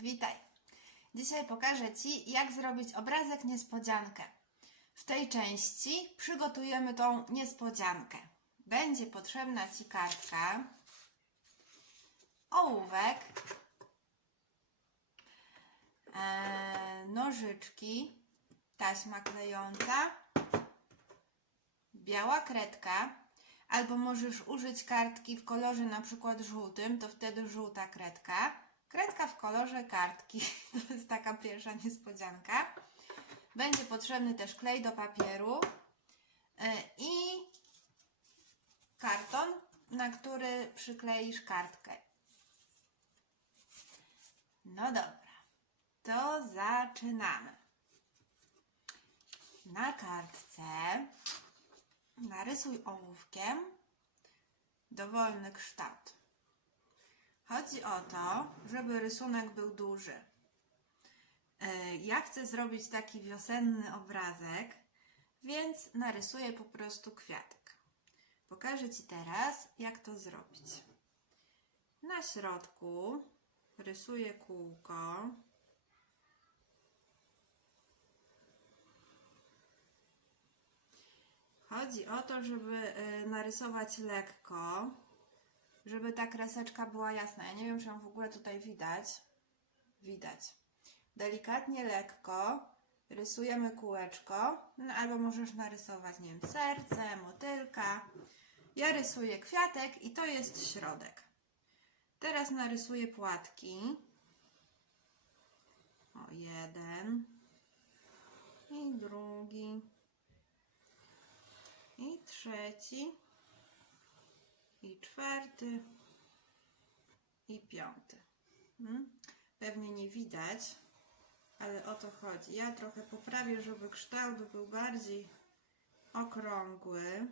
Witaj. Dzisiaj pokażę Ci, jak zrobić obrazek niespodziankę. W tej części przygotujemy tą niespodziankę. Będzie potrzebna Ci kartka, ołówek, e, nożyczki, taśma klejąca, biała kredka, albo możesz użyć kartki w kolorze na przykład żółtym, to wtedy żółta kredka. Kredka w kolorze kartki, to jest taka pierwsza niespodzianka. Będzie potrzebny też klej do papieru e, i karton, na który przykleisz kartkę. No dobra, to zaczynamy. Na kartce narysuj ołówkiem dowolny kształt. Chodzi o to, żeby rysunek był duży. E, Ja chcę zrobić taki wiosenny obrazek, więc narysuję po prostu kwiatek. Pokażę Ci teraz, jak to zrobić. Na środku rysuję kółko. Chodzi o to, żeby e, narysować lekko, żeby ta kreseczka była jasna. Ja nie wiem, czy ją w ogóle tutaj widać. Widać. Delikatnie, lekko rysujemy kółeczko, no, albo możesz narysować, nie wiem, serce, motylka. Ja rysuję kwiatek i to jest środek. Teraz narysuję płatki. O, jeden i drugi i trzeci, i czwarty, i piąty. Hmm? Pewnie nie widać, ale o to chodzi. Ja trochę poprawię, żeby kształt był bardziej okrągły.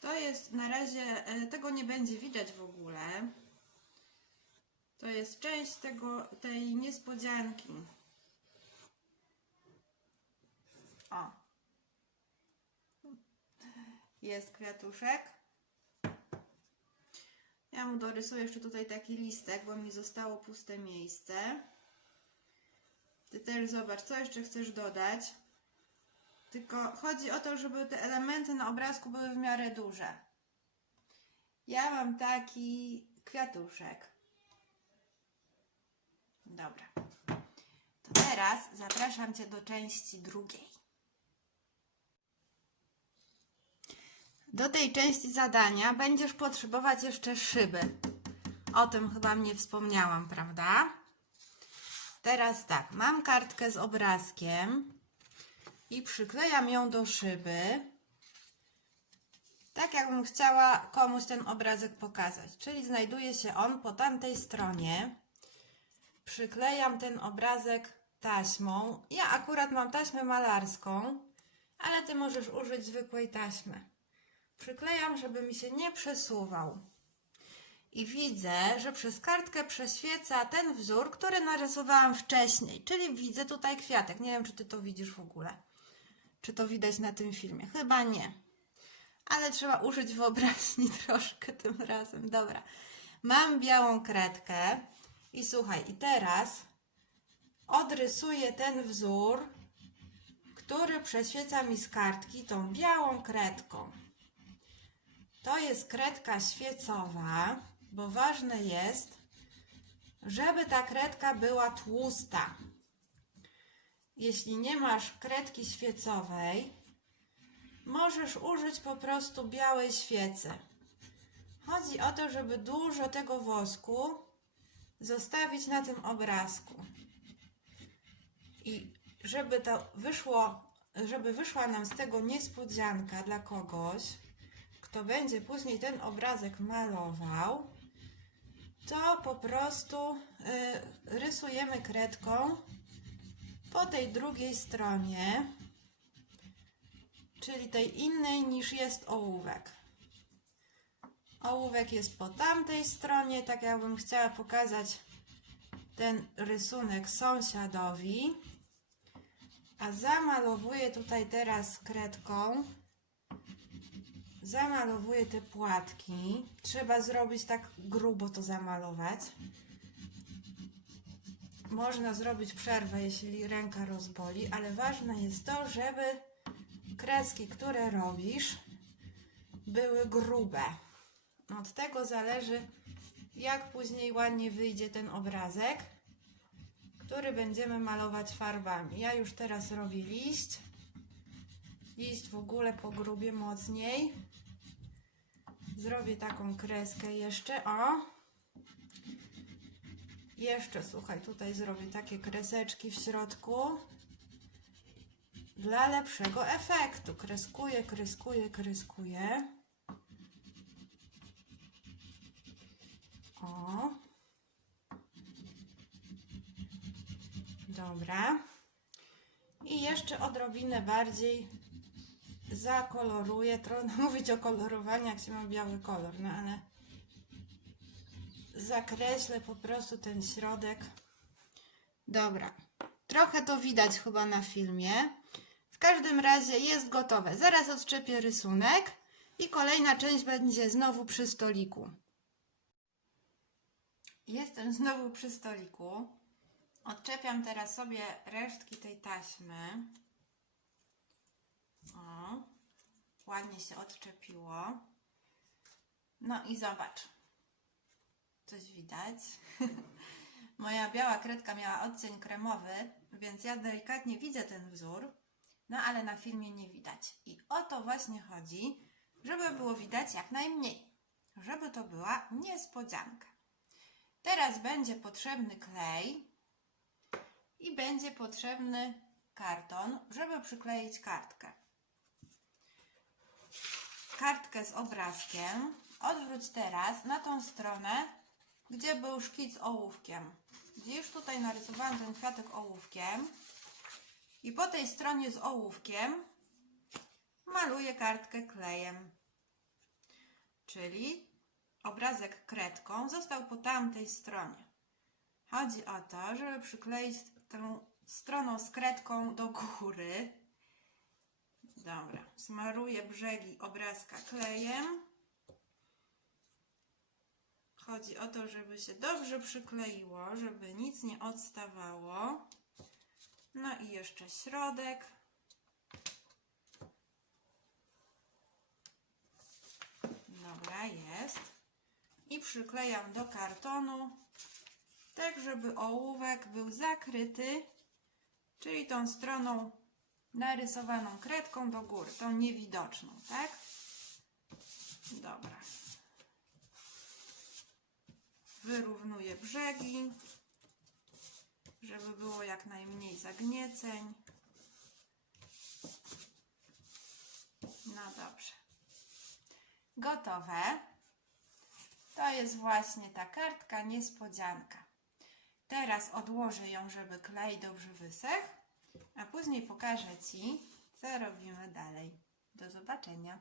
To jest na razie, e, tego nie będzie widać w ogóle. To jest część tego, tej niespodzianki. O. Jest kwiatuszek. Ja mu dorysuję jeszcze tutaj taki listek, bo mi zostało puste miejsce. Ty też zobacz, co jeszcze chcesz dodać. Tylko chodzi o to, żeby te elementy na obrazku były w miarę duże. Ja mam taki kwiatuszek. Dobra. To teraz zapraszam Cię do części drugiej. Do tej części zadania będziesz potrzebować jeszcze szyby. O tym chyba mnie wspomniałam, prawda? Teraz tak, mam kartkę z obrazkiem i przyklejam ją do szyby. Tak jakbym chciała komuś ten obrazek pokazać. Czyli znajduje się on po tamtej stronie. Przyklejam ten obrazek taśmą. Ja akurat mam taśmę malarską, ale ty możesz użyć zwykłej taśmy przyklejam, żeby mi się nie przesuwał. I widzę, że przez kartkę prześwieca ten wzór, który narysowałam wcześniej, czyli widzę tutaj kwiatek. Nie wiem, czy ty to widzisz w ogóle. Czy to widać na tym filmie? Chyba nie. Ale trzeba użyć wyobraźni troszkę tym razem. Dobra. Mam białą kredkę i słuchaj, i teraz odrysuję ten wzór, który prześwieca mi z kartki tą białą kredką. To jest kredka świecowa, bo ważne jest, żeby ta kredka była tłusta. Jeśli nie masz kredki świecowej, możesz użyć po prostu białej świecy. Chodzi o to, żeby dużo tego wosku zostawić na tym obrazku. I żeby to wyszło, żeby wyszła nam z tego niespodzianka dla kogoś, kto będzie później ten obrazek malował, to po prostu y, rysujemy kredką po tej drugiej stronie, czyli tej innej niż jest ołówek. Ołówek jest po tamtej stronie, tak jakbym chciała pokazać ten rysunek sąsiadowi. A zamalowuję tutaj teraz kredką zamalowuję te płatki. Trzeba zrobić tak grubo to zamalować. Można zrobić przerwę, jeśli ręka rozboli, ale ważne jest to, żeby kreski, które robisz, były grube. Od tego zależy, jak później ładnie wyjdzie ten obrazek, który będziemy malować farbami. Ja już teraz robię liść. Liść w ogóle pogrubię mocniej. Zrobię taką kreskę jeszcze, o. Jeszcze, słuchaj, tutaj zrobię takie kreseczki w środku. Dla lepszego efektu. Kreskuję, kreskuję, kreskuję. O. Dobra. I jeszcze odrobinę bardziej zakoloruję. Trudno mówić o kolorowaniu, jak się ma biały kolor, no ale zakreślę po prostu ten środek. Dobra. Trochę to widać chyba na filmie. W każdym razie jest gotowe. Zaraz odczepię rysunek i kolejna część będzie znowu przy stoliku. Jestem znowu przy stoliku. Odczepiam teraz sobie resztki tej taśmy. O, ładnie się odczepiło. No i zobacz. Coś widać. Moja biała kredka miała odcień kremowy, więc ja delikatnie widzę ten wzór, no ale na filmie nie widać. I o to właśnie chodzi, żeby było widać jak najmniej. Żeby to była niespodzianka. Teraz będzie potrzebny klej i będzie potrzebny karton, żeby przykleić kartkę. Kartkę z obrazkiem odwróć teraz na tą stronę, gdzie był szkic ołówkiem. Widzisz, tutaj narysowałam ten kwiatek ołówkiem i po tej stronie z ołówkiem maluję kartkę klejem. Czyli obrazek kredką został po tamtej stronie. Chodzi o to, żeby przykleić tą stroną z kredką do góry. Dobra, smaruję brzegi obrazka klejem. Chodzi o to, żeby się dobrze przykleiło, żeby nic nie odstawało. No i jeszcze środek. Dobra, jest. I przyklejam do kartonu, tak żeby ołówek był zakryty, czyli tą stroną narysowaną kredką do góry, tą niewidoczną, tak? Dobra. Wyrównuję brzegi, żeby było jak najmniej zagnieceń. No dobrze. Gotowe. To jest właśnie ta kartka niespodzianka. Teraz odłożę ją, żeby klej dobrze wysechł, a później pokażę Ci, co robimy dalej. Do zobaczenia.